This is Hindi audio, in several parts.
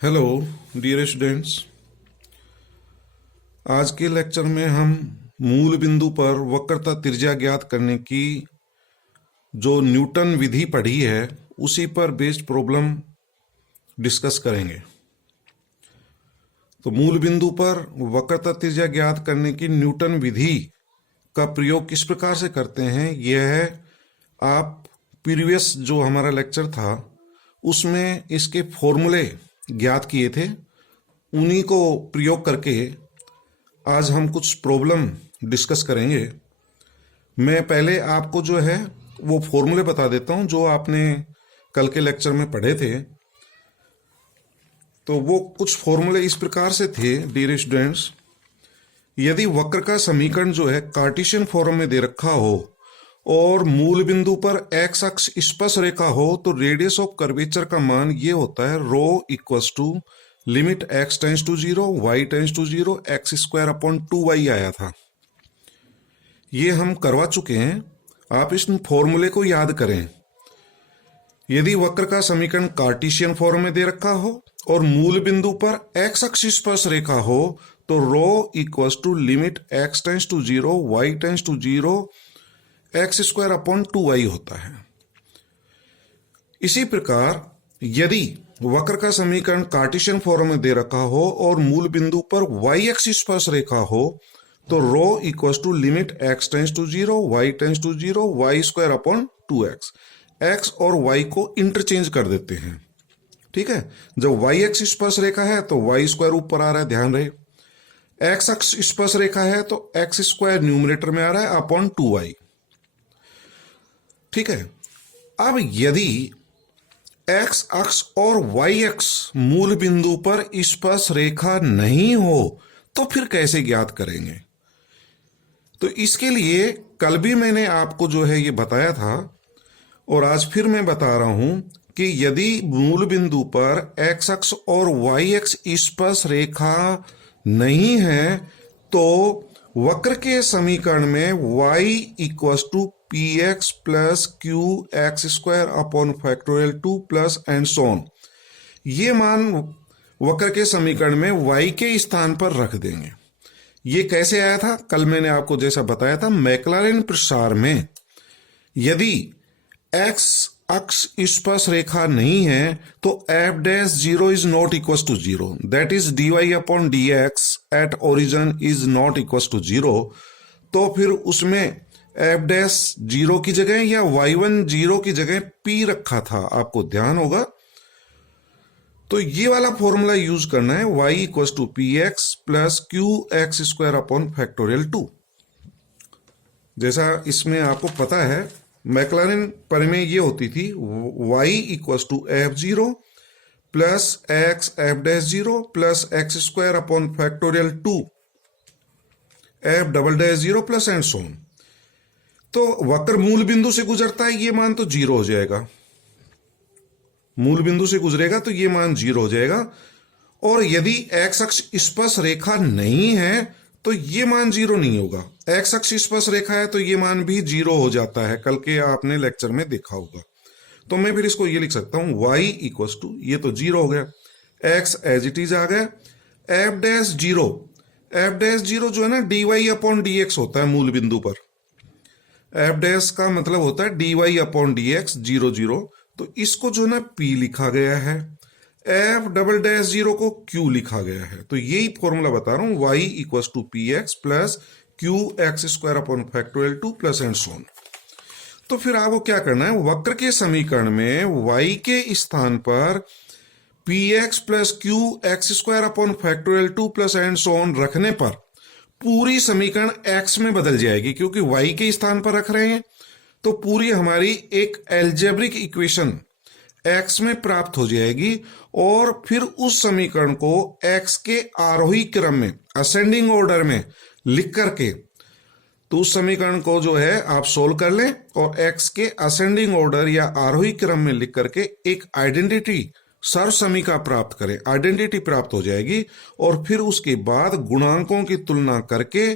Hello dear students. आज के लेक्चर में हम मूल बिंदु पर वक्रता त्रिज्या ज्ञात करने की जो न्यूटन विधि पढ़ी है उसी पर बेस्ड प्रॉब्लम डिस्कस करेंगे। तो मूल बिंदु पर वक्रता त्रिज्या ज्ञात करने की न्यूटन विधि का प्रयोग किस प्रकार से करते हैं, यह है आप प्रीवियस जो हमारा लेक्चर था उसमें इसके फॉर्मूले ज्ञात किए थे, उन्हीं को प्रयोग करके आज हम कुछ प्रॉब्लम डिस्कस करेंगे। मैं पहले आपको जो है वो फॉर्मूले बता देता हूं जो आपने कल के लेक्चर में पढ़े थे। तो वो कुछ फॉर्मूले इस प्रकार से थे डियर स्टूडेंट्स। यदि वक्र का समीकरण जो है कार्टेशियन फॉर्म में दे रखा हो और मूल बिंदु पर एक्स अक्ष स्पर्श रेखा हो तो रेडियस ऑफ कर्वेचर का मान ये होता है rho equals to limit x tends to 0 y tends to 0 x square upon 2y आया था। ये हम करवा चुके हैं, आप इस फॉर्मूले को याद करें। यदि वक्र का समीकरण कार्टेशियन फॉर्म में दे रखा हो और मूल बिंदु पर एक्स अक्ष स्पर्श रेखा हो तो rho equals to limit x tends to 0 y tends to 0 x square upon 2y होता है। इसी प्रकार यदि वक्र का समीकरण कार्टेशियन फॉर्म में दे रखा हो और मूल बिंदु पर y एक्स स्पर्श रेखा हो तो rho equals to limit x tends to 0 y tends to 0 y square upon 2x। x और y को इंटरचेंज कर देते हैं, ठीक है। जब y एक्स स्पर्श रेखा है तो y स्क्वायर ऊपर आ रहा है, ध्यान रहे। x अक्ष स्पर्श रेखा है तो x स्क्वायर न्यूमरेटर में आ रहा है अपॉन 2y, ठीक है। अब यदि x अक्ष और y अक्ष मूल बिंदु पर स्पर्श रेखा नहीं हो तो फिर कैसे ज्ञात करेंगे? तो इसके लिए कल भी मैंने आपको जो है ये बताया था और आज फिर मैं बता रहा हूं कि यदि मूल बिंदु पर x अक्ष और y अक्ष स्पर्श रेखा नहीं है तो वक्र के समीकरण में y equals to p x plus q x square upon factorial 2 plus and so on, ये मान वक्र के समीकरण में y के स्थान पर रख देंगे। ये कैसे आया था? कल मैंने आपको जैसा बताया था, मैक्लॉरिन प्रसार में यदि x अक्ष स्पर्श रेखा नहीं है तो f dash 0 is not equal to 0, that is dy upon dx at origin is not equal to 0। तो फिर उसमें f डैश 0 की जगह या y1 0 की जगह p रखा था, आपको ध्यान होगा। तो ये वाला फॉर्मूला यूज करना है, y equal to p x plus q x square upon factorial 2। जैसा इसमें आपको पता है मैक्लॉरिन प्रमेय ये होती थी y equal to f0 plus x f dash 0 plus x square upon factorial 2 f double dash 0 plus and so on. तो वक्र मूल बिंदु से गुजरता है, ये मान तो 0 हो जाएगा। मूल बिंदु से गुजरेगा तो ये मान 0 हो जाएगा। और यदि x अक्ष स्पर्श रेखा नहीं है तो ये मान 0 नहीं होगा। x अक्ष स्पर्श रेखा है तो ये मान भी 0 हो जाता है, कल के आपने लेक्चर में देखा होगा। तो मैं फिर इसको ये लिख सकता हूं y इक्वल टू, ये तो 0 हो गया, x एज इट इज आ गया, f डैश 0 जो है ना dy अपॉन dx होता है मूल बिंदु पर। f डैश का मतलब होता है dy अपॉन dx 0 0, तो इसको जो है ना p लिखा गया है, f डबल डैश 0 को q लिखा गया है। तो यही फॉर्मूला बता रहा हूं, y equal to p x plus q x square upon factorial 2 plus and so on. तो फिर आपको क्या करना है, वक्र के समीकरण में y के स्थान पर P x plus q x square upon factorial 2 plus and so on रखने पर पूरी समीकरण x में बदल जाएगी, क्योंकि y के स्थान पर रख रहे हैं तो पूरी हमारी एक एल्जेब्रिक इक्वेशन x में प्राप्त हो जाएगी। और फिर उस समीकरण को x के आरोही क्रम में असेंडिंग ऑर्डर में लिख करके तो उस समीकरण को जो है आप सोल्व कर लें और x के असेंडिंग ऑर्डर या आरोही क्रम में लिख करके एक आइडेंटिटी सर्व समीकरण प्राप्त करें, आइडेंटिटी प्राप्त हो जाएगी। और फिर उसके बाद गुणांकों की तुलना करके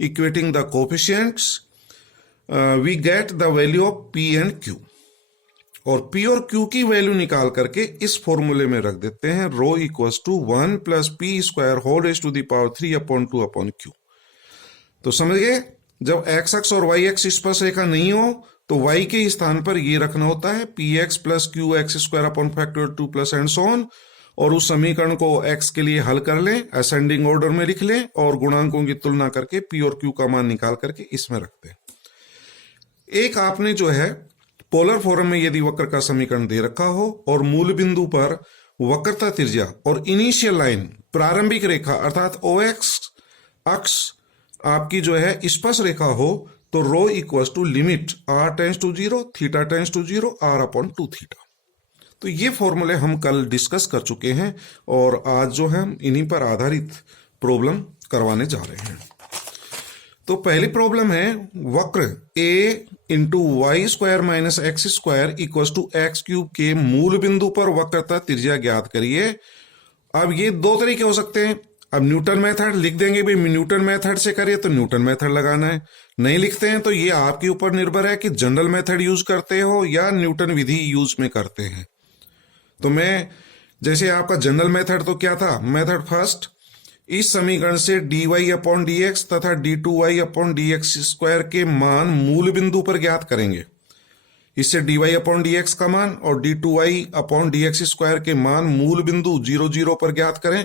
equating the coefficients we get the value of p and q। और पी और क्यू की वैल्यू निकाल करके इस फॉर्मूले में रख देते हैं, rho equals to 1 plus p square whole raise to the power 3 upon 2 upon q. तो समझ गए, जब एक्स अक्स और वाई एक्स स्पर्श रेखा नहीं हो तो वाई के स्थान पर ये रखना होता है P x plus q x square upon factorial 2 plus and so on, और उस समीकरण को एक्स के लिए हल कर लें, असेंडिंग ऑर्डर में लिख लें और गुणांकों की तुलना करके पी और क्यू का मान निकाल करके इसमें रखते हैं। एक आपने जो है पोलर फॉर्म में यदि वक्र का समीकरण दे रखा हो और मूल बिंदु पर वक्रता त्रिज्या और इनिशियल लाइन प्रारंभिक रेखा अर्थात ओ एक्स अक्ष आपकी जो है स्पर्श रेखा हो तो rho equals to limit r tends to 0 theta tends to 0 r upon 2 theta. तो ये फॉर्मूले हम कल डिस्कस कर चुके हैं और आज जो है इन्हीं पर आधारित प्रॉब्लम करवाने जा रहे हैं। तो पहली प्रॉब्लम है वक्र a into y square minus x square equals to x cube के मूल बिंदु पर वक्रता त्रिज्या ज्ञात करिए। अब ये दो तरीके हो सकते हैं, अब न्यूटन मेथड लिख देंगे, भाई न्यूटन मेथड से करिए तो न्यूटन मेथड लगाना है, नहीं लिखते हैं तो ये आपके ऊपर निर्भर है कि जनरल मेथड यूज करते हो या न्यूटन विधि यूज में करते हैं। तो मैं जैसे आपका जनरल मेथड तो क्या था, मेथड फर्स्ट, इस समीकरण से dy y upon d x तथा d2 y upon d x square के मान मूल बिंदु पर ज्ञात करेंगे। इससे dy y upon d x का मान और d2 y upon d x square के मान मूल बिंदु 0 0 पर ज्ञात करें,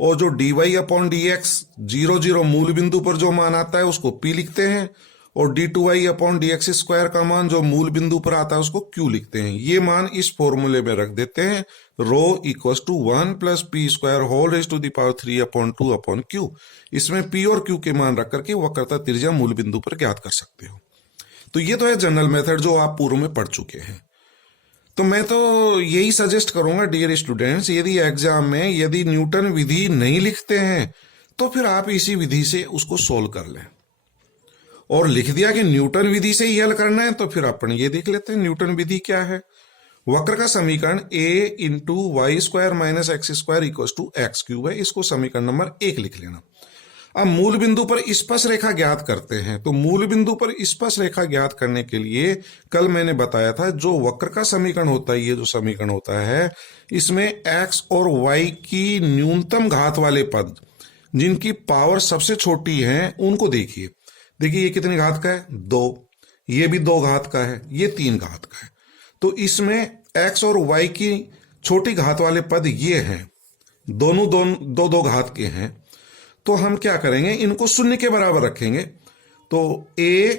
और जो dy y upon d x 0 0 मूल बिंदु पर जो मान आता है उसको p लिखते हैं, और d2 y upon d x square का मान जो मूल बिंदु पर आता है उसको q लिखते हैं। ये मान इस फॉर्मूले में रख देते हैं, rho equals to 1 plus p square whole raise to the power 3 upon 2 upon q. इसमें p और q के मान रख करके वक्रता त्रिज्या मूल बिंदु पर ज्ञात कर सकते हो। तो ये तो है जनरल मेथड जो आप पूर्व में पढ़ चुके हैं। तो मैं तो यही सजेस्ट करूंगा डियर स्टूडेंट्स, यदि एग्जाम में यदि न्यूटन विधि नहीं लिखते हैं तो फिर आप इसी विधि से उसको सोल्व कर लें, और लिख दिया कि न्यूटन विधि से ही हल करना है तो फिर अपन ये देख लेते हैं न्यूटन विधि क्या है। वक्र का समीकरण a into y square minus x square equal to x cube है, इसको समीकरण नंबर 1 लिख लेना। अब मूल बिंदु पर स्पर्श रेखा ज्ञात करते हैं। तो मूल बिंदु पर स्पर्श रेखा ज्ञात करने के लिए कल मैंने बताया था जो वक्र का समीकरण होता है, ये जो समीकरण होता है इसमें x और y की न्यूनतम घात वाले पद जिनकी पावर सबसे छोटी है उनको देखिए। देखिए ये कितनी घात का है, 2, ये भी 2 घात का है, ये 3 घात का है। तो इसमें x और y की छोटी घात वाले पद ये हैं, दोनों दो घात के हैं। तो हम क्या करेंगे, इनको शून्य के बराबर रखेंगे। तो a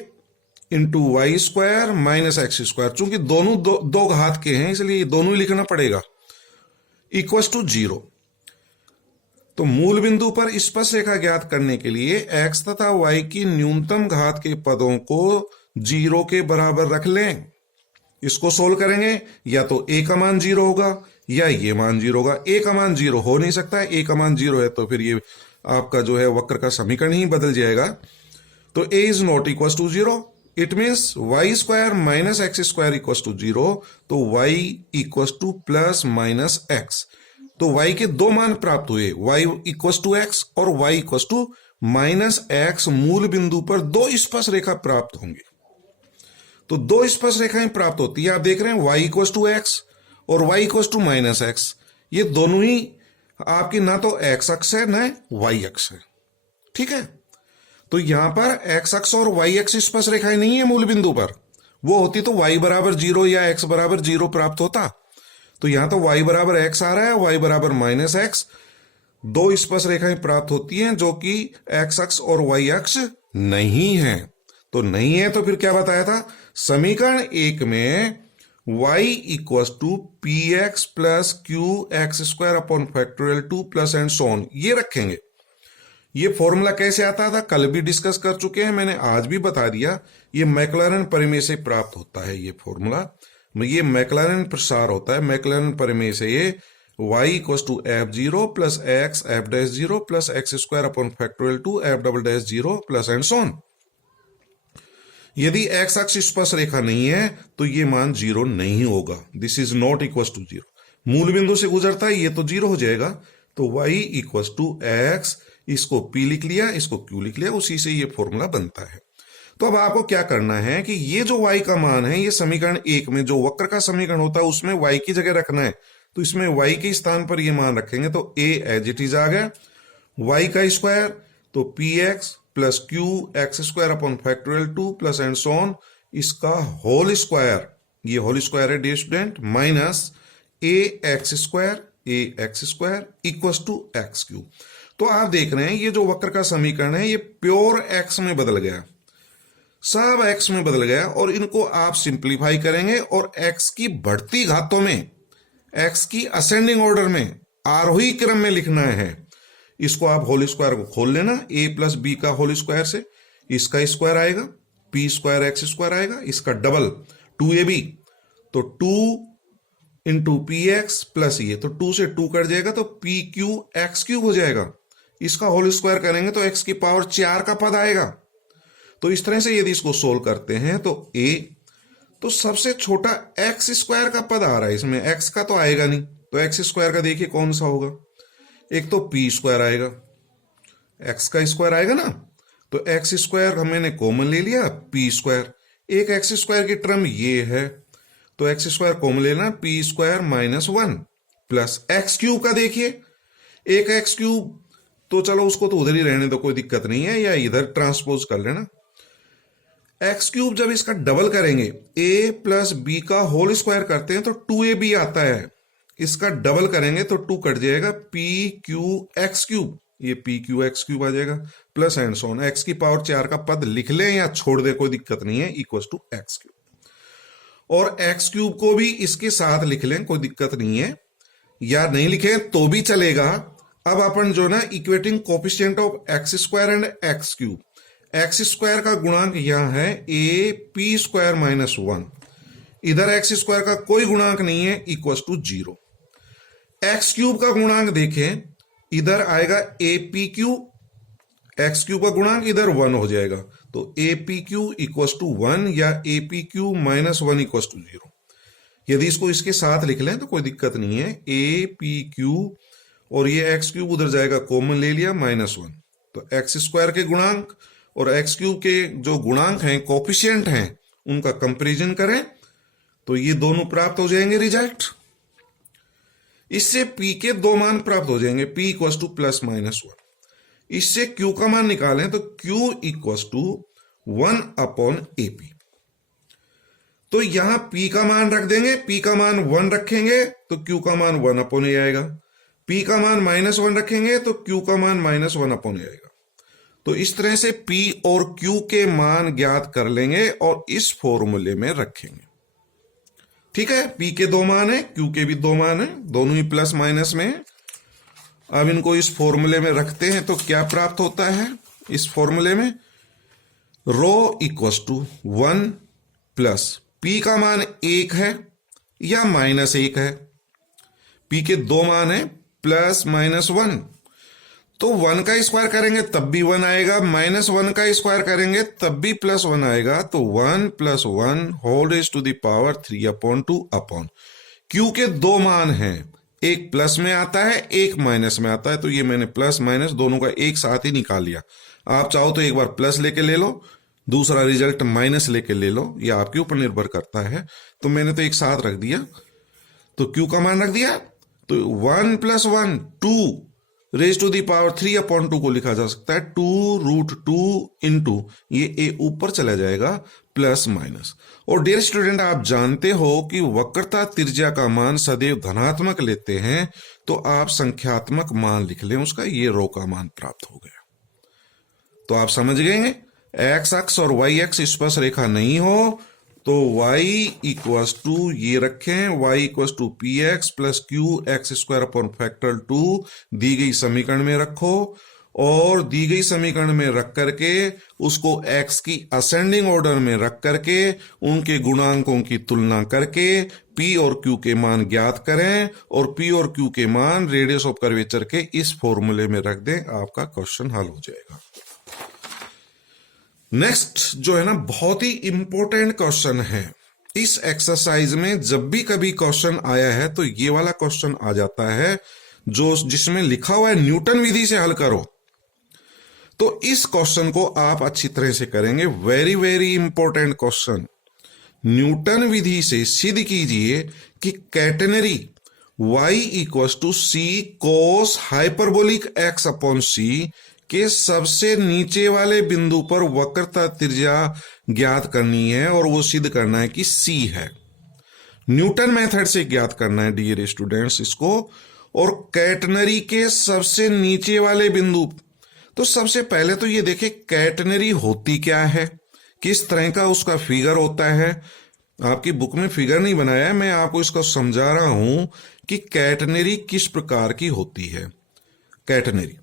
into y square minus x square, चूंकि दोनों दो घात के हैं इसलिए दोनों ही लिखना पड़ेगा, इक्वल टू 0। तो मूल बिंदु पर स्पर्श रेखा ज्ञात करने के लिए x तथा y की न्यूनतम घात के पदों को 0 के बराबर रख लें। इसको सोल्व करेंगे, या तो a का मान 0 होगा या ये मान 0 होगा। a का मान 0 हो नहीं सकता, a का मान 0 है तो फिर ये आपका जो है वक्र का समीकरण ही बदल जाएगा। तो a is not equal to 0, it means y square minus x square equal to 0। तो y equal to plus minus x. तो y के दो मान प्राप्त हुए, y इक्वल टू एक्स और y equal to minus x. मूल बिंदु पर 2 स्पर्श रेखा प्राप्त होंगे। तो 2 स्पर्श रेखाएं प्राप्त होती है, आप देख रहे हैं y इक्वल टू एक्स और y equal to minus x. ये दोनों ही आपकी ना तो x अक्ष है ना y अक्ष है, ठीक है। तो यहां पर x अक्ष और y अक्ष स्पर्श रेखाएं नहीं है मूल बिंदु पर, वो होती तो y बराबर 0 या x बराबर 0 प्राप्त होता। तो यहां तो y बराबर x आ रहा है, y बराबर माइनस एक्स। 2 स्पर्श रेखाएं प्राप्त होती हैं जो कि x अक्ष और y अक्ष नहीं है। तो नहीं है तो फिर क्या बताया था, समीकरण 1 में y equal to p x plus q x square upon factorial 2 plus and so on, ये रखेंगे। ये फॉर्मूला कैसे आता था कल भी डिस्कस कर चुके हैं, मैंने आज भी बता दिया। ये मैक्लॉरेन प्रमेय से प्राप्त होता है ये फॉर्मूला, ये मैक्लॉरेन प्रसार होता है। मैक्लॉरेन प्रमेय से ये y equal to f0 plus x f dash 0 plus x square upon factorial 2 f double dash 0 plus and so on. यदि x अक्ष स्पर्श रेखा नहीं है तो ये मान 0 नहीं होगा, this is not equal to 0। मूल बिंदु से गुजरता है ये तो 0 हो जाएगा। तो y इक्वल टू एक्स, इसको p लिख लिया, इसको q लिख लिया, उसी से ये फॉर्मूला बनता है। तो अब आपको क्या करना है कि ये जो y का मान है, ये समीकरण 1 में जो वक्र का समीकरण होता है उसमें y की जगह रखना है। तो इसमें y के स्थान पर ये मान रखेंगे तो a एज इट इज आ गया, y का स्क्वायर तो px plus q x square upon factorial 2 plus and so on, इसका होल स्क्वायर, ये होल स्क्वायर है dear student, minus a x square equal to x cube. तो आप देख रहे हैं ये जो वक्र का समीकरण है ये प्योर एक्स में बदल गया, सब एक्स में बदल गया, और इनको आप सिंप्लीफाई करेंगे और एक्स की बढ़ती घातों में, एक्स की असेंडिंग ऑर्डर में, आरोही क्रम में लिखना है। इसको आप होल स्क्वायर को खोल लेना, a प्लस बी का होल स्क्वायर से इसका स्क्वायर आएगा, पी स्क्वायर एक्स स्क्वायर आएगा, इसका डबल 2ab, तो 2 इंटू पी एक्स प्लस ये, तो 2 से 2 कट जाएगा तो पी क्यू एक्स क्यूब हो जाएगा। इसका होल स्क्वायर करेंगे तो एक्स की पावर 4 का पद आएगा। तो इस तरह से यदि इसको सोल्व करते हैं तो a, तो सबसे छोटा एक्स स्क्वायर का पद आ रहा है, इसमें एक्स का तो आएगा नहीं, तो एक्स स्क्वायर का देखिए कौन सा होगा, एक तो पी स्क्वायर आएगा, एक्स का स्क्वायर आएगा ना, तो एक्स स्क्वायर हमने कॉमन ले लिया, पी स्क्वायर, एक एक्स स्क्वायर की टर्म ये है तो एक्स स्क्वायर कॉमन लेना, P square minus 1 plus x cube का देखिए, एक एक्स क्यूब तो चलो उसको तो उधर ही रहने दो, कोई दिक्कत नहीं है, या इधर ट्रांसपोज कर लेना। एक्स क्यूब जब इसका डबल करेंगे, a प्लस बी का होल स्क्वायर करते हैं तो 2ab आता है, इसका डबल करेंगे तो 2 कट जाएगा, पी क्यू एक्स क्यूब, ये पी क्यू एक्स क्यूब आ जाएगा, plus and so on, x की पावर 4 का पद लिख लें या छोड़ दे कोई दिक्कत नहीं है, इक्वल टू एक्स क्यूब, और एक्स क्यूब को भी इसके साथ लिख लें कोई दिक्कत नहीं है, या नहीं लिखें तो भी चलेगा। अब अपन जो ना equating coefficient of x square and x cube, x square का गुणांक यहां है ए पी स्क्वायर माइनस 1, इधर एक्स स्क्वायर का कोई गुणांक नहीं है, इक्वल टू 0। एक्स क्यूब का गुणांक देखें, इधर आएगा a p q, x cube का गुणांक इधर 1 हो जाएगा, तो a p q equal to 1 या a p q minus 1 equal to 0। यदि इसको इसके साथ लिख लें तो कोई दिक्कत नहीं है, ए पी क्यू और ये एक्स क्यूब उधर जाएगा, कॉमन ले लिया, माइनस 1, तो एक्स स्क्वायर के गुणांक और एक्स क्यूब के जो गुणांक हैं, कोफिशिएंट हैं, उनका कंपैरिजन करें तो ये दोनों प्राप्त हो जाएंगे रिजल्ट। इससे p के दो मान प्राप्त हो जाएंगे, p equal to plus minus 1। इससे q का मान निकालें तो q equal to 1 upon AP। तो यहां p का मान रख देंगे, p का मान 1 रखेंगे तो q का मान 1 अपॉन ए आएगा, p का मान माइनस 1 रखेंगे तो q का मान माइनस 1 अपॉन ए आएगा। तो इस तरह से p और q के मान ज्ञात कर लेंगे और इस फॉर्मूले में रखेंगे। ठीक है, p के दो मान है, q के भी दो मान है, दोनों ही प्लस माइनस में है। अब इनको इस फॉर्मूले में रखते हैं तो क्या प्राप्त होता है, इस फॉर्मूले में रो इक्वल टू 1 प्लस p का मान 1 है या माइनस 1 है, p के दो मान है, प्लस माइनस 1, तो 1 का स्क्वायर करेंगे तब भी 1 आएगा, माइनस 1 का स्क्वायर करेंगे तब भी प्लस 1 आएगा, तो 1 plus 1 whole raise to the power 3 upon 2 upon q के दो मान हैं, एक प्लस में आता है एक माइनस में आता है, तो ये मैंने प्लस माइनस दोनों का एक साथ ही निकाल लिया। आप चाहो तो एक बार प्लस लेके ले लो, दूसरा रिजल्ट माइनस लेके ले लो, ये आपके ऊपर निर्भर करता है। तो मैंने तो एक साथ रख दिया, तो क्यू का मान रख दिया, तो 1 plus 1 2 raise to the power 3 upon 2 को लिखा जा सकता है 2√2 इंटू ये ए ऊपर चला जाएगा प्लस माइनस। और डियर स्टूडेंट, आप जानते हो कि वक्रता त्रिज्या का मान सदैव धनात्मक लेते हैं, तो आप संख्यात्मक मान लिख लें उसका, ये रो का मान प्राप्त हो गया। तो आप समझ गए, एक्स अक्ष और वाई अक्ष स्पर्श रेखा नहीं हो तो y इक्वल्स टू ये रखें, y equals to p x plus q x square upon factor 2 दी गई समीकरण में रखो, और दी गई समीकरण में रख करके उसको x की असेंडिंग ऑर्डर में रख करके उनके गुणांकों की तुलना करके p और q के मान ज्ञात करें, और p और q के मान रेडियस ऑफ कर्वेचर के इस फॉर्मूले में रख दें, आपका क्वेश्चन हल हो जाएगा। नेक्स्ट जो है ना, बहुत ही इंपॉर्टेंट क्वेश्चन है इस एक्सरसाइज में। जब भी कभी क्वेश्चन आया है तो ये वाला क्वेश्चन आ जाता है जो जिसमें लिखा हुआ है न्यूटन विधि से हल करो। तो इस क्वेश्चन को आप अच्छी तरह से करेंगे। Very very important question. Newton विधि से सिद्ध कीजिए कि catenary y equals to c cos hyperbolic x upon c के सबसे नीचे वाले बिंदु पर वक्रता त्रिज्या ज्ञात करनी है और वो सिद्ध करना है कि c है। न्यूटन मेथड से ज्ञात करना है डियर स्टूडेंट्स इसको। और कैटेनरी के सबसे नीचे वाले बिंदु, तो सबसे पहले तो ये देखें कैटेनरी होती क्या है, किस तरह का उसका फिगर होता है। आपकी बुक में फिगर नहीं बनाया है, मैं आपको इसको समझा रहा हूं कि कैटेनरी किस प्रकार की होती है। कैटेनरी,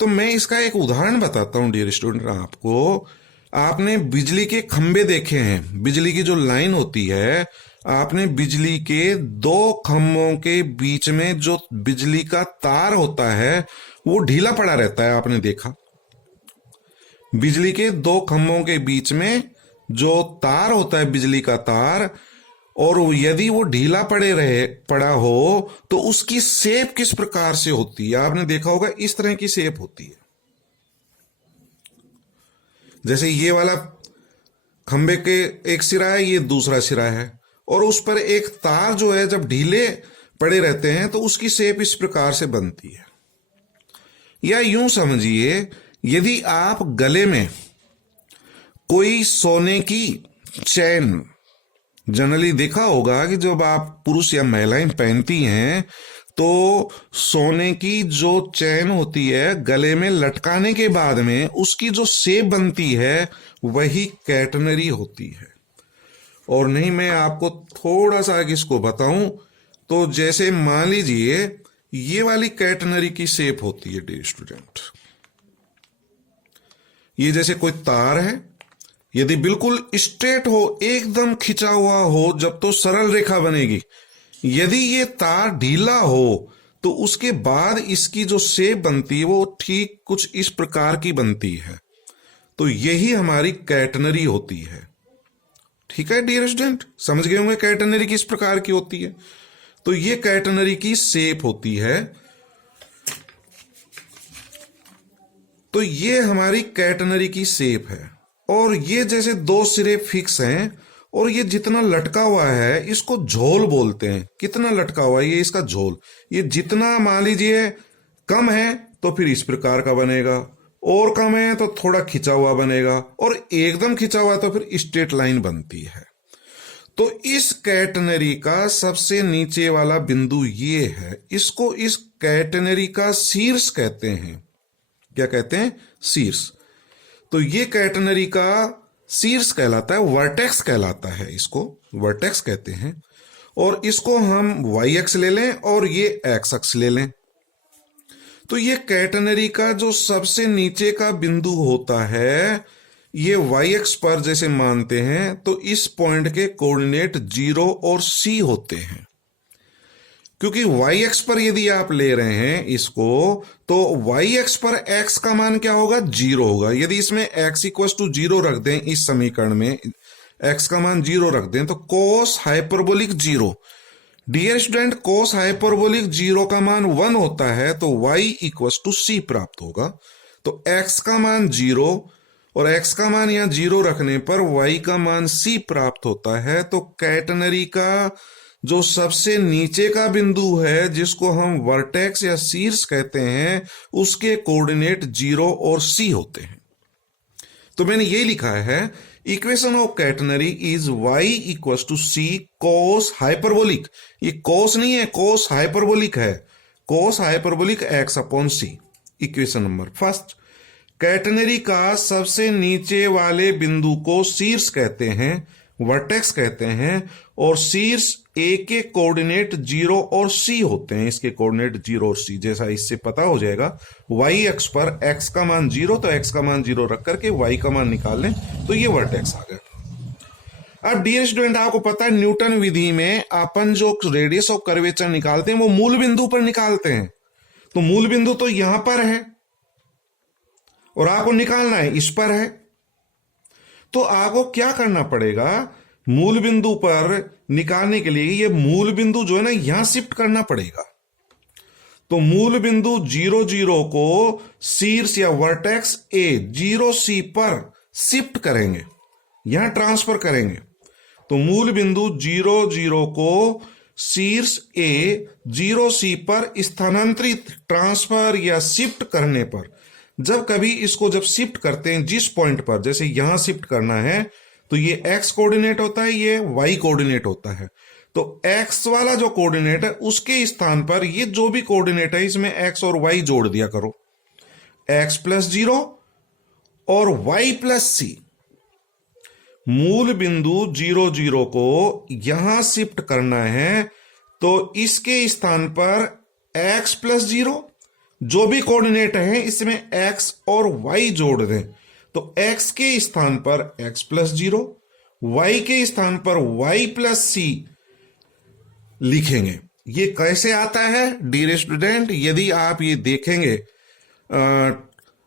तो मैं इसका एक उदाहरण बताता हूं डियर स्टूडेंट आपको। आपने बिजली के खंबे देखे हैं, बिजली की जो लाइन होती है, आपने बिजली के दो खंभों के बीच में जो बिजली का तार होता है वो ढीला पड़ा रहता है, आपने देखा। बिजली के दो खंभों के बीच में जो तार होता है बिजली का तार, और यदि वो ढीला पड़ा हो तो उसकी शेप किस प्रकार से होती है। आपने देखा होगा इस तरह की शेप होती है। जैसे ये वाला खंबे के एक सिरा है, ये दूसरा सिरा है, और उस पर एक तार जो है जब ढीले पड़े रहते हैं तो उसकी शेप इस प्रकार से बनती है। या यूं समझिए, यदि आप गले में कोई सोने की चैन, जनरली देखा होगा कि जब आप पुरुष या महिलाएं पहनती हैं तो सोने की जो चैन होती है गले में लटकाने के बाद में उसकी जो शेप बनती है वही कैटेनरी होती है। और नहीं, मैं आपको थोड़ा सा आगे इसको बताऊं तो जैसे मान लीजिए ये वाली कैटेनरी की शेप होती है डियर स्टूडेंट। ये जैसे कोई तार है, यदि बिल्कुल स्ट्रेट हो, एकदम खिंचा हुआ हो, जब तो सरल रेखा बनेगी। यदि ये तार ढीला हो तो उसके बाद इसकी जो शेप बनती है वो ठीक कुछ इस प्रकार की बनती है। तो यही हमारी कैटेनरी होती है। ठीक है डियर स्टूडेंट, समझ गए होंगे कैटेनरी किस प्रकार की होती है। तो ये कैटेनरी की शेप होती है। तो ये हमारी कैटेनरी की शेप है। और ये जैसे दो सिरे फिक्स हैं और ये जितना लटका हुआ है इसको झोल बोलते हैं। कितना लटका हुआ है, ये इसका झोल। ये जितना मान लीजिए कम है तो फिर इस प्रकार का बनेगा, और कम है तो थोड़ा खिंचा हुआ बनेगा, और एकदम खिंचा हुआ तो फिर स्ट्रेट लाइन बनती है। तो इस कैटेनरी का सबसे नीचे वाला बिंदु ये है, इसको इस कैटेनरी का शीर्ष कहते हैं। क्या कहते हैं? शीर्ष। तो ये कैटेनरी का शीर्ष कहलाता है, वर्टेक्स कहलाता है, इसको वर्टेक्स कहते हैं। और इसको हम वाई एक्स ले लें और ये एक्स अक्ष ले लें। तो ये कैटेनरी का जो सबसे नीचे का बिंदु होता है, ये वाई एक्स पर जैसे मानते हैं तो इस पॉइंट के कोऑर्डिनेट 0 और C होते हैं। क्योंकि वाई एक्स पर यदि आप ले रहे हैं इसको, तो वाई एक्स पर x का मान क्या होगा? 0 होगा। यदि इसमें x इक्वल टू 0 रख दें, इस समीकरण में x का मान 0 रख दें, तो cos hyperbolic 0, dear student cos hyperbolic 0 का मान 1 होता है, तो y इक्वल टू C प्राप्त होगा। तो x का मान 0 और x का मान यहां 0 रखने पर y का मान C प्राप्त होता है। तो कैटेनरी का जो सबसे नीचे का बिंदु है जिसको हम वर्टेक्स या शीर्ष कहते हैं, उसके कोऑर्डिनेट 0 और C होते हैं। तो मैंने ये लिखा है, equation of catenary is y equal to C cos hyperbolic. ये कोस नहीं है, कोस हाइपरबोलिक है। Cos hyperbolic x upon C। Equation number first, catenary का सबसे नीचे वाले बिंदु को शीर्ष कहते हैं, वर्टेक्स कहते हैं, और शीर्ष ए के कोऑर्डिनेट 0 और C होते हैं। इसके कोऑर्डिनेट 0 और C, जैसा इससे पता हो जाएगा। y एक्स पर x का मान 0, तो x का मान 0 रख करके y का मान निकाल लें, तो ये वर्टेक्स आ गया। अब डियर स्टूडेंट, आपको पता है न्यूटन विधि में अपन जो रेडियस ऑफ कर्वेचर निकालते हैं वो मूल बिंदु पर निकालते हैं। तो मूल बिंदु तो यहां पर है और आपको निकालना है इस पर है। तो आपको क्या करना पड़ेगा? मूल बिंदु पर निकालने के लिए ये मूल बिंदु जो है ना यहां शिफ्ट करना पड़ेगा। तो मूल बिंदु 0 0 को शीर्ष या वर्टेक्स ए 0 सी पर शिफ्ट करेंगे, यहां ट्रांसफर करेंगे। तो मूल बिंदु 0 0 को शीर्ष ए 0 सी पर स्थानांतरित, ट्रांसफर या शिफ्ट करने पर, जब कभी इसको जब शिफ्ट करते हैं जिस पॉइंट पर, जैसे यहां शिफ्ट करना है तो ये x कोऑर्डिनेट होता है, ये y कोऑर्डिनेट होता है। तो x वाला जो कोऑर्डिनेट है उसके स्थान पर ये जो भी कोऑर्डिनेट है इसमें x और y जोड़ दिया करो, x + 0 और y + c। मूल बिंदु 0 0 को यहां शिफ्ट करना है तो इसके स्थान पर x + 0, जो भी कोऑर्डिनेट है इसमें x और y जोड़ दें। तो x के स्थान पर x + 0, y के स्थान पर y + c लिखेंगे। ये कैसे आता है डियर स्टूडेंट, यदि आप ये देखेंगे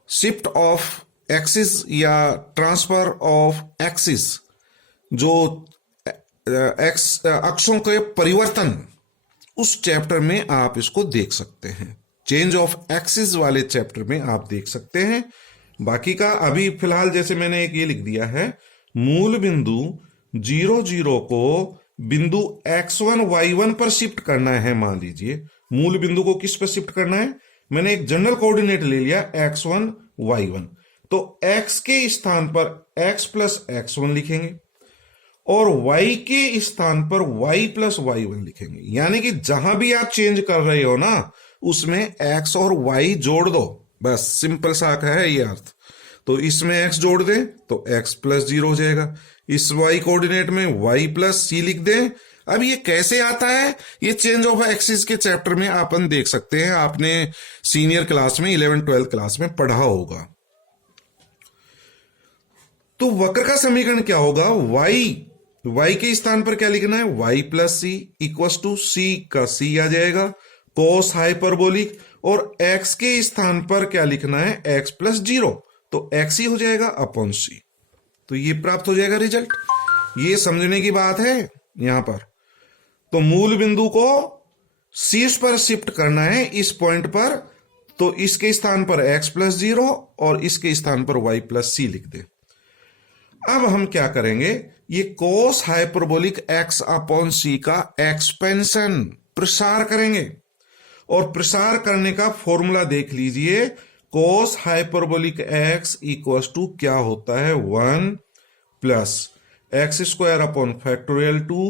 शिफ्ट ऑफ एक्सिस या ट्रांसफर ऑफ एक्सिस, जो अक्षों के परिवर्तन, उस चैप्टर में आप इसको देख सकते हैं। चेंज ऑफ एक्सिस वाले चैप्टर में आप देख सकते हैं। बाकी का अभी फिलहाल जैसे मैंने एक ये लिख दिया है, मूल बिंदु 0 0 को बिंदु x1 y1 पर शिफ्ट करना है। मान लीजिए मूल बिंदु को किस पर शिफ्ट करना है, मैंने एक जनरल कोऑर्डिनेट ले लिया x1 y1, तो x के स्थान पर x + x1 लिखेंगे और y के स्थान पर y + y1 लिखेंगे। यानी कि जहां भी आप चेंज कर रहे हो ना उसमें x और y जोड़ दो, बस सिंपल सा है ये अर्थ। तो इसमें x जोड़ दें तो x + 0 हो जाएगा, इस y कोऑर्डिनेट में y + c लिख दें। अब ये कैसे आता है, ये चेंज ऑफ एक्सिस के चैप्टर में अपन देख सकते हैं, आपने सीनियर क्लास में 11th 12th क्लास में पढ़ा होगा। तो वक्र का समीकरण क्या होगा, y के स्थान पर क्या लिखना है, y + c = c का c आ जाएगा, कोस हाइपरबोलिक, और x के स्थान पर क्या लिखना है, x + 0, तो x ही हो जाएगा अपॉन c। तो ये प्राप्त हो जाएगा रिजल्ट। ये समझने की बात है यहां पर। तो मूल बिंदु को शीर्ष पर शिफ्ट करना है इस पॉइंट पर, तो इसके स्थान पर x + 0 और इसके स्थान पर y + c लिख दे। अब हम क्या करेंगे, ये कोस हाइपरबोलिक x अपॉन c का एक्सपेंशन, प्रसार करेंगे। और प्रसार करने का फॉर्मूला देख लीजिए, कोस हाइपरबोलिक x = क्या होता है, 1 + x² upon factorial 2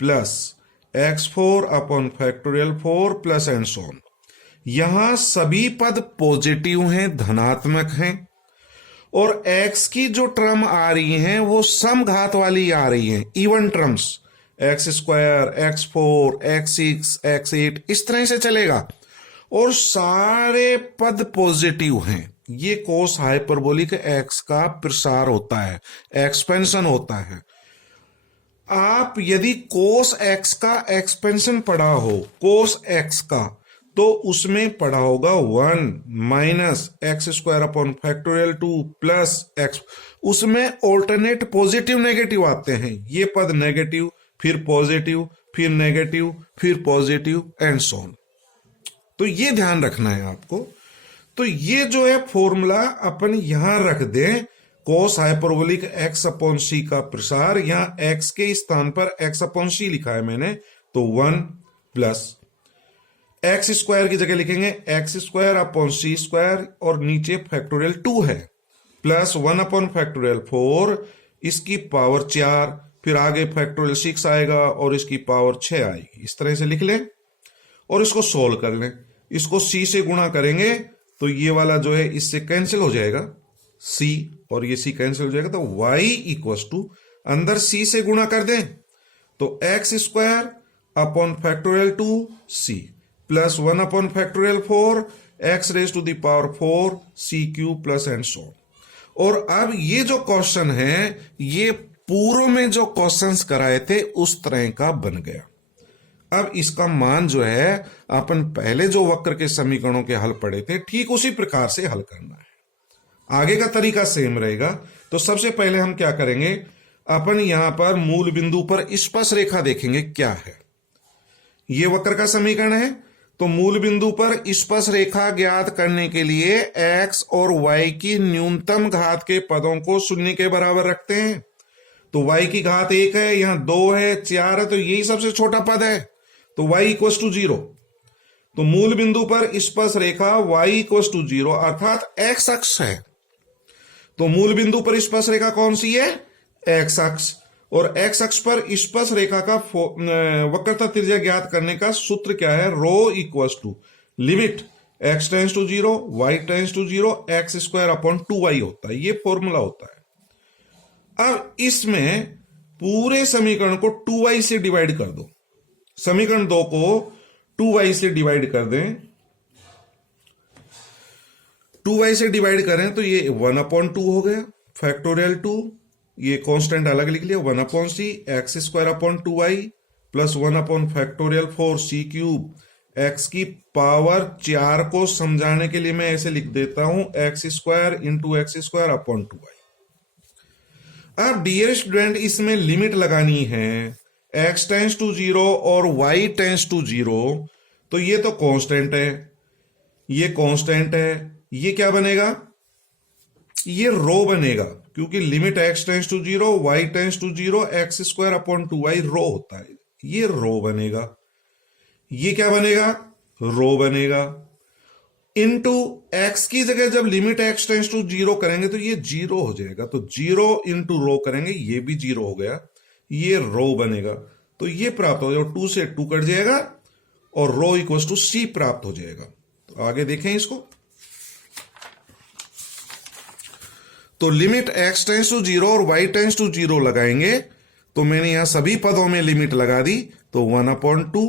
plus x4 upon factorial 4 plus and so on. यहां सभी पद पॉजिटिव हैं, धनात्मक हैं, और x की जो टर्म आ रही हैं वो समघात वाली आ रही हैं, even terms, x², x4, x6, x8, इस तरह से चलेगा, और सारे पद पॉजिटिव हैं। ये कोस हाइपरबोलिक x का प्रसार होता है, एक्सपेंशन होता है। आप यदि कोस x का एक्सपेंशन पढ़ा हो, कोस x का, तो उसमें पढ़ा होगा 1 - x² upon factorial 2 plus x, उसमें ऑल्टरनेट पॉजिटिव नेगेटिव आते हैं, ये पद नेगेटिव, फिर पॉजिटिव, फिर नेगेटिव, फिर पॉजिटिव एंड सो ऑन। तो ये ध्यान रखना है आपको। तो ये जो है फॉर्मूला अपन यहां रख दें, कोस हाइपरबोलिक x अपॉन c का प्रसार, यहां x के स्थान पर x अपॉन c लिखा है मैंने, तो 1 प्लस x² की जगह लिखेंगे x² अपॉन c², और नीचे फैक्टोरियल 2 है, प्लस 1 अपॉन फैक्टोरियल 4, इसकी पावर 4, फिर आगे फैक्टोरियल 6 आएगा और इसकी पावर 6 आएगी। इस तरह से लिख लें और इसको सोल्व कर लें। इसको c से गुणा करेंगे तो ये वाला जो है इससे कैंसिल हो जाएगा, c और ये c कैंसिल हो जाएगा, तो y = अंदर c से गुणा कर दें तो x² upon factorial 2c plus 1 upon factorial 4 x⁴ c³ plus and सो। और अब ये जो क्वेश्चन है ये पूर्व में जो क्वेश्चंस कराए थे उस तरह का बन गया। अब इसका मान जो है अपन पहले जो वक्र के समीकरणों के हल पढ़े थे ठीक उसी प्रकार से हल करना है। आगे का तरीका सेम रहेगा। तो सबसे पहले हम क्या करेंगे, अपन यहां पर मूल बिंदु पर स्पर्श रेखा देखेंगे क्या है। ये वक्र का समीकरण है, तो मूल बिंदु पर स्पर्श रेखा ज्ञात करने के लिए x और y की न्यूनतम घात के पदों को शून्य के बराबर रखते हैं। तो y की घात 1 है, यहां 2 है, 4 है, तो यही सबसे छोटा पद है, तो y इक्वल टू 0। तो मूल बिंदु पर स्पर्श रेखा y इक्वल टू 0 अर्थात x अक्ष है। तो मूल बिंदु पर स्पर्श रेखा कौन सी है? x अक्ष। और x अक्ष पर स्पर्श रेखा का वक्रता त्रिज्या ज्ञात करने का सूत्र क्या है? Rho equal to limit x tends to 0 y tends to 0 x square upon 2y होता है। ये फॉर्मूला होता है। अब इसमें पूरे समीकरण को 2y से डिवाइड कर दो। समीकरण 2 को 2y से डिवाइड कर दें। 2y से डिवाइड करें तो ये 1/2 हो गया, फैक्टोरियल 2, ये कांस्टेंट अलग लिख लिया, 1/c x square upon 2y plus 1 factorial 4c cube x की पावर 4 को समझाने के लिए मैं ऐसे लिख देता हूं x square into x square upon 2y। अब डियर स्टूडेंट इसमें लिमिट लगानी है, x टेंस टू 0 और y टेंस टू 0, तो ये तो कांस्टेंट है, ये कांस्टेंट है, ये क्या बनेगा? ये रो बनेगा, क्योंकि limit x tends to 0 y tends to 0 x square upon 2y zero होता है, ये रो बनेगा। ये क्या बनेगा? रो बनेगा। इनटू x की जगह जब लिमिट x टेंस टू 0 करेंगे तो ये 0 हो जाएगा, तो 0 इंटू रो करेंगे, ये भी 0 हो गया, ये रो बनेगा। तो ये प्राप्त हो जाएगा, 2 से 2 कट जाएगा और रो इक्वल टू c प्राप्त हो जाएगा। तो आगे देखें इसको। तो लिमिट x टेंस टू 0 और y टेंस टू 0 लगाएंगे, तो मैंने यहां सभी पदों में लिमिट लगा दी, तो 1/2,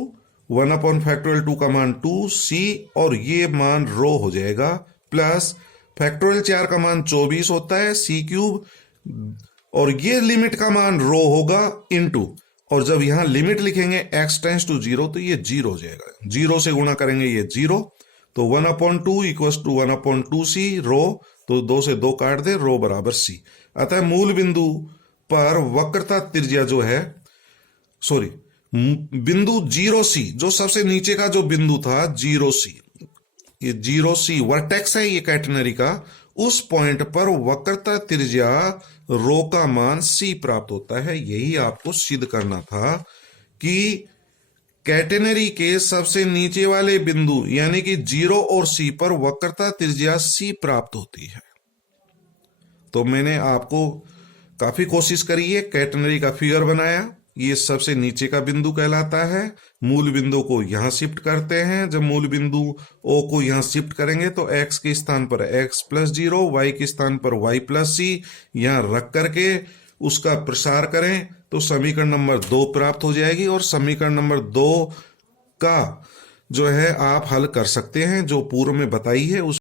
1 फैक्टोरियल 2 का मान 2c और ये मान रो हो जाएगा, प्लस फैक्टोरियल 4 का मान 24 होता है c क्यूब और ये लिमिट का मान रो होगा इनटू, और जब यहां लिमिट लिखेंगे x टेंस टू 0 तो ये 0 हो जाएगा, 0 से गुणा करेंगे ये 0, तो 1/2 इक्वल टू 1/2c रो, तो 2 से 2 काट दे, रो बराबर c। अतः मूल बिंदु पर वक्रता त्रिज्या जो है, सॉरी बिंदु 0c, जो सबसे नीचे का जो बिंदु था 0c, ये 0c वर्टेक्स है ये कैटेनरी का, उस पॉइंट पर वक्रता त्रिज्या रो का मान c प्राप्त होता है। यही आपको सिद्ध करना था कि कैटेनरी के सबसे नीचे वाले बिंदु यानी कि 0 और c पर वक्रता त्रिज्या c प्राप्त होती है। तो मैंने आपको काफी कोशिश करी है, कैटेनरी का फिगर बनाया, ये सबसे नीचे का बिंदु कहलाता है। मूल बिंदु को यहां शिफ्ट करते हैं, जब मूल बिंदु O को यहां शिफ्ट करेंगे तो x के स्थान पर x प्लस 0, y के स्थान पर y प्लस c यहां रख करके उसका प्रसार करें तो समीकरण नंबर 2 प्राप्त हो जाएगी। और समीकरण नंबर 2 का जो है आप हल कर सकते हैं, जो पूर्व में बताई है उस